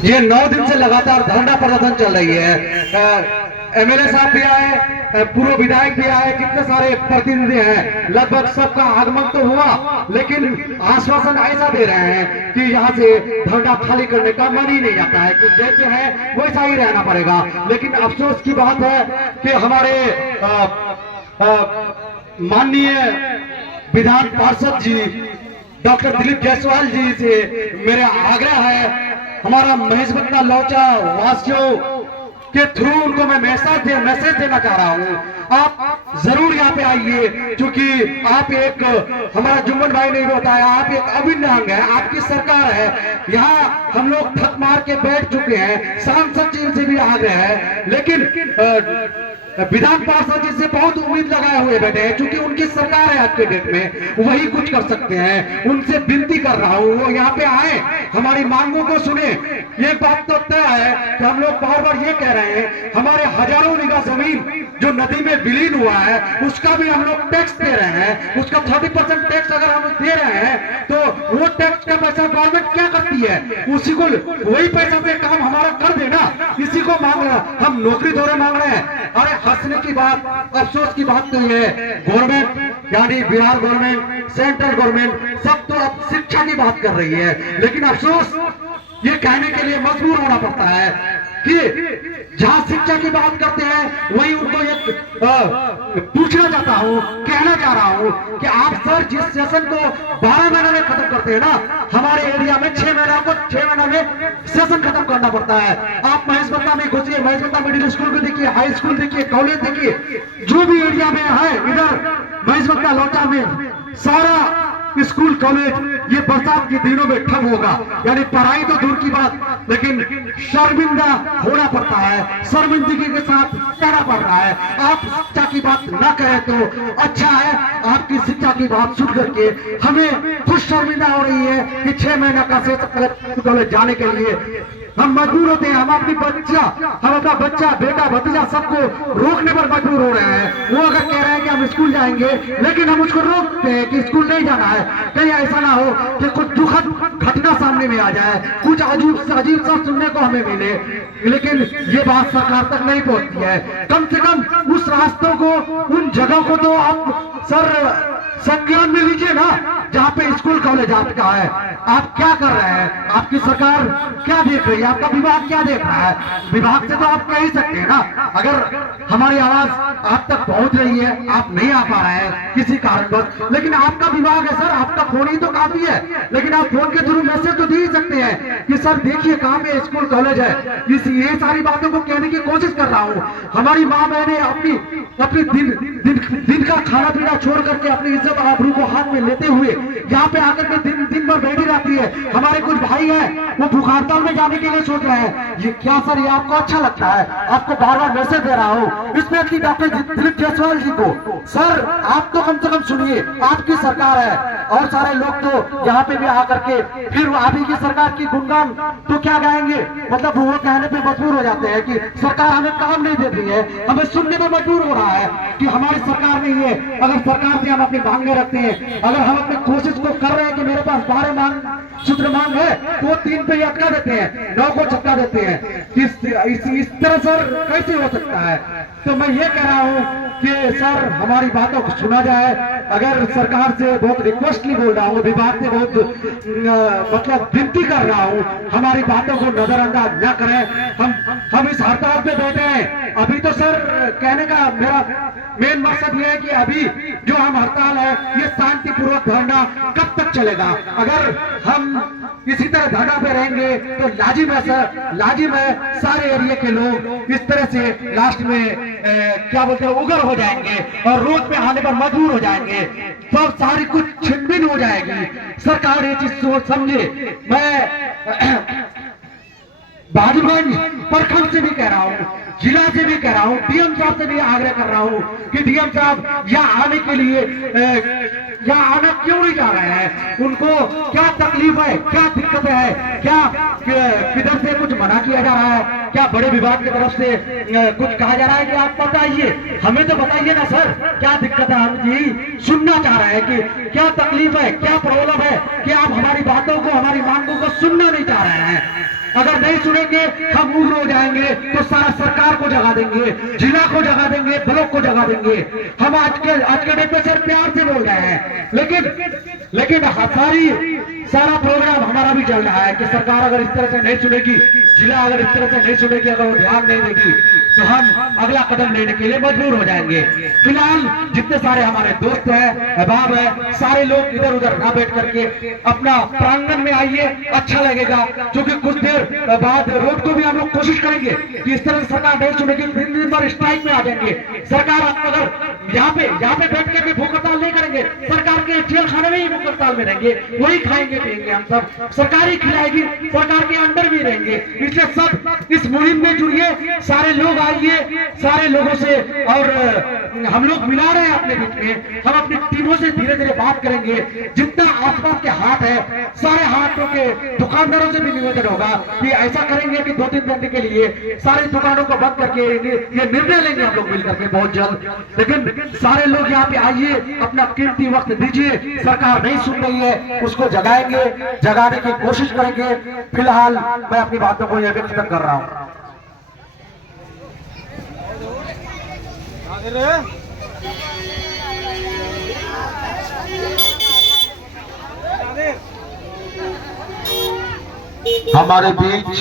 ये 9 दिन से लगातार धरना प्रदर्शन चल रही है। एमएलए साहब भी आए, पूर्व विधायक भी आए, कितने सारे प्रतिनिधि हैं, लगभग सबका आगमन तो हुआ, लेकिन आश्वासन ऐसा दे रहे हैं कि यहाँ से धरना खाली करने का मन ही नहीं जाता है, कि जैसे है वैसा ही रहना पड़ेगा। लेकिन अफसोस की बात है कि हमारे माननीय विधान पार्षद जी डॉक्टर दिलीप जायसवाल जी से मेरे आग्रह है, हमारा महेशवत्ता लौचा वासियों के थ्रू उनको मैं मैसेज देना चाह रहा हूं। आप जरूर यहाँ पे आइए, क्योंकि आप एक, हमारा जुम्मन भाई ने बताया, आप एक अभिन्न अंग है, आपकी सरकार है। यहाँ हम लोग थक मार के बैठ चुके हैं, सांसद जी से भी आग्रह है, लेकिन विधान पार्षद जी से बहुत उम्मीद लगाए हुए बैठे हैं, क्योंकि उनकी सरकार है आज के डेट में, वही कुछ कर सकते हैं। उनसे विनती कर रहा हूँ वो यहाँ पे आए, हमारी मांगों को सुने। ये बात तो तय है कि हम लोग बार बार ये कह रहे हैं, हमारे हजारों बीघा जमीन जो नदी में विलीन हुआ है उसका भी हम लोग टैक्स दे रहे हैं, उसका 30% टैक्स अगर हम दे रहे हैं तो वो टैक्स का पैसा गवर्नमेंट क्या करती है, उसी को वही पैसा से काम हमारा कर देना, इसी को मांग रहे हैं। हम नौकरी दौरे मांग रहे हैं। अरे हंसने की बात, अफसोस की बात तो ये है, गवर्नमेंट यानी बिहार गवर्नमेंट, सेंट्रल गवर्नमेंट सब तो अब शिक्षा की बात कर रही है, लेकिन अफसोस ये कहने के लिए मजबूर होना पड़ता है कि जहां शिक्षा की बात करते हैं वही उनको एक पूछना चाहता हूं, कहना चाह रहा हूं कि आप सर जिस सेशन को 12 महीने में खत्म करते हैं ना, हमारे एरिया में 6 महीना में सेशन खत्म करना पड़ता है। आप महेशवत्ता में घुसिए, महेशवत्ता मिडिल स्कूल को देखिए, हाई स्कूल देखिए, कॉलेज देखिए, जो भी एरिया में है इधर महेशवत्ता लौटा में सारा स्कूल कॉलेज ये बरसात के दिनों में ठप होगा। यानी पढ़ाई तो दूर की बात, लेकिन शर्मिंदा होना पड़ता है, शर्मिंदगी के साथ कहना पड़ रहा है। आप शिक्षा की बात ना कहें तो अच्छा है, आपकी शिक्षा की बात सुन करके हमें खुद शर्मिंदा हो रही है कि 6 महीना का से कॉलेज जाने के लिए हम मजबूर होते हैं। हम अपना बच्चा बेटा भतीजा सबको रोकने पर मजबूर हो रहे हैं। वो अगर कह रहे हैं कि हम स्कूल जाएंगे, लेकिन हम उसको रोकते हैं कि स्कूल नहीं जाना है। कहीं ऐसा ना हो कि कुछ दुखद घटना सामने में आ जाए, कुछ अजीब सा सुनने को हमें मिले, लेकिन ये बात सरकार तक नहीं पहुंचती है। कम से कम उस रास्तों को, उन जगह को तो आप सर संज्ञान में लीजिए ना, जहाँ पे स्कूल कॉलेज आपका है। आप क्या कर रहे हैं, आपकी सरकार क्या देख रही है, आपका विभाग क्या देख रहा है? विभाग से तो आप कह ही सकते हैं ना, अगर हमारी आवाज आप तक पहुंच रही है, आप नहीं आ पा रहे हैं किसी कारणवश, लेकिन आपका विभाग है सर, आपका फोन ही तो काफी है, लेकिन आप फोन के थ्रू मैसेज तो दे ही सकते हैं कि सर देखिए कहाँ पे स्कूल कॉलेज है। ये सारी बातों को कहने की कोशिश कर रहा हूँ। हमारी माँ बहने अपनी दिन का खाना पीना छोड़ करके अपनी इज्जत आबरू को हाथ में लेते हुए यहाँ पे आकर के दिन भर बैठी रहती है। हमारे कुछ भाई हैं वो भूख हड़ताल में जाने के लिए सोच रहे हैं। ये क्या सर, ये आपको अच्छा लगता है? आपको बार बार मैसेज दे रहा हूँ, इसमें डॉक्टर दिलीप जायसवाल जी को, सर आप तो कम से कम सुनिए, आपकी सरकार है। और सारे लोग तो यहाँ पे भी आकर के फिर आप ही की सरकार की गुणगान तो क्या गाएंगे, मतलब वो कहने पे मजबूर हो जाते हैं कि सरकार हमें काम नहीं दे रही है, हमें सुनने में मजबूर हो रहा है कि हमारी सरकार नहीं है। अगर सरकार से हम अपनी मांगे रखते हैं, अगर हम अपनी कोशिश को कर रहे हैं कि मेरे पास 12 सूत्र मांग है, तो 3 पे अटका देते हैं, 9 को छटका देते हैं। इस तरह सर कैसे हो सकता है? तो मैं ये कह रहा हूँ कि सर हमारी बातों को सुना जाए। अगर सरकार से बहुत रिक्वेस्टली बोल रहा हूँ, विभाग से बहुत मतलब विनती कर रहा हूँ, हमारी बातों को नजरअंदाज न करें। हम इस हड़ताल पे बैठे हैं। अभी तो सर कहने का मेरा मेन मकसद ये है कि अभी जो हम हड़ताल है ये शांतिपूर्वक धरना कब तक चलेगा? अगर हम इसी तरह धरना पे रहेंगे तो लाजिम है सारे एरिया के लोग इस तरह से लास्ट में क्या बोलते हैं उग्र हो जाएंगे और रोड पे आने पर मजबूर हो जाएंगे, सब सारी कुछ छिनभिन हो जाएगी। सरकार ये चीज सोच समझे। मैं बहादुरगंज प्रखंड से भी कह रहा हूँ, जिला से भी कह रहा हूँ, डीएम साहब से भी आग्रह कर रहा हूँ कि डीएम साहब यहाँ आने के लिए यहाँ आना क्यों नहीं जा रहे हैं? उनको क्या तकलीफ है, क्या दिक्कत है, क्या किधर से कुछ मना किया जा रहा है, क्या बड़े विभाग की तरफ से कुछ कहा जा रहा है कि आप बताइए, हमें तो बताइए ना सर क्या दिक्कत है। हम यही सुनना चाह रहे हैं कि क्या तकलीफ है, क्या प्रॉब्लम है, कि आप हमारी बातों को, हमारी मांगों को सुनना नहीं चाह रहे हैं। अगर नहीं सुनेंगे हम उग्र हो जाएंगे, तो सारा सरकार को जगा देंगे, जिला को जगा देंगे, ब्लॉक को जगा देंगे। हम आज के डेट में सर प्यार से बोल रहे हैं, लेकिन सारा प्रोग्राम हमारा भी चल रहा है कि सरकार अगर इस तरह से नहीं सुनेगी, जिला अगर इस तरह से नहीं सुनेगी, अगर वो ध्यान नहीं देगी, तो हम अगला कदम लेने के लिए मजबूर हो जाएंगे। फिलहाल जितने सारे हमारे दोस्त हैं, अहबाब है, सारे लोग इधर उधर ना बैठ करके अपना प्रांगण में आइए, अच्छा लगेगा। क्योंकि कुछ देर बाद रोड को भी हम लोग कोशिश करेंगे कि इस तरह से सरकार नहीं सुनेगी, दिन भर स्ट्राइक में आ जाएंगे। सरकार अगर यहाँ पे बैठ के भी भूख हड़ताल नहीं करेंगे, सरकार के जेल खाने में ही भूख हड़ताल में रहेंगे, वही खाएंगे पिएंगे हम सब, सरकार ही खिलाएगी, सरकार के अंडर भी रहेंगे। इसलिए सब इस मुहिम में जुड़िए, सारे लोग आइए, सारे लोगों से, और हम लोग मिला रहे हैं अपने बीच में, हम अपनी टीमों से धीरे धीरे बात करेंगे। जितना आसपास के हाट है, सारे हाटों के दुकानदारों से भी निवेदन होगा कि ऐसा करेंगे कि 2-3 दिन के लिए सारी दुकानों को बंद करके ये निर्णय लेंगे हम लोग मिलकर के बहुत जल्द। लेकिन सारे लोग यहाँ पे आइए, अपना कीमती वक्त दीजिए। सरकार नहीं सुन रही है, उसको जगाएंगे, जगाने की कोशिश करेंगे। फिलहाल मैं अपनी बातों को यह व्यक्त कर रहा हूँ। हमारे बीच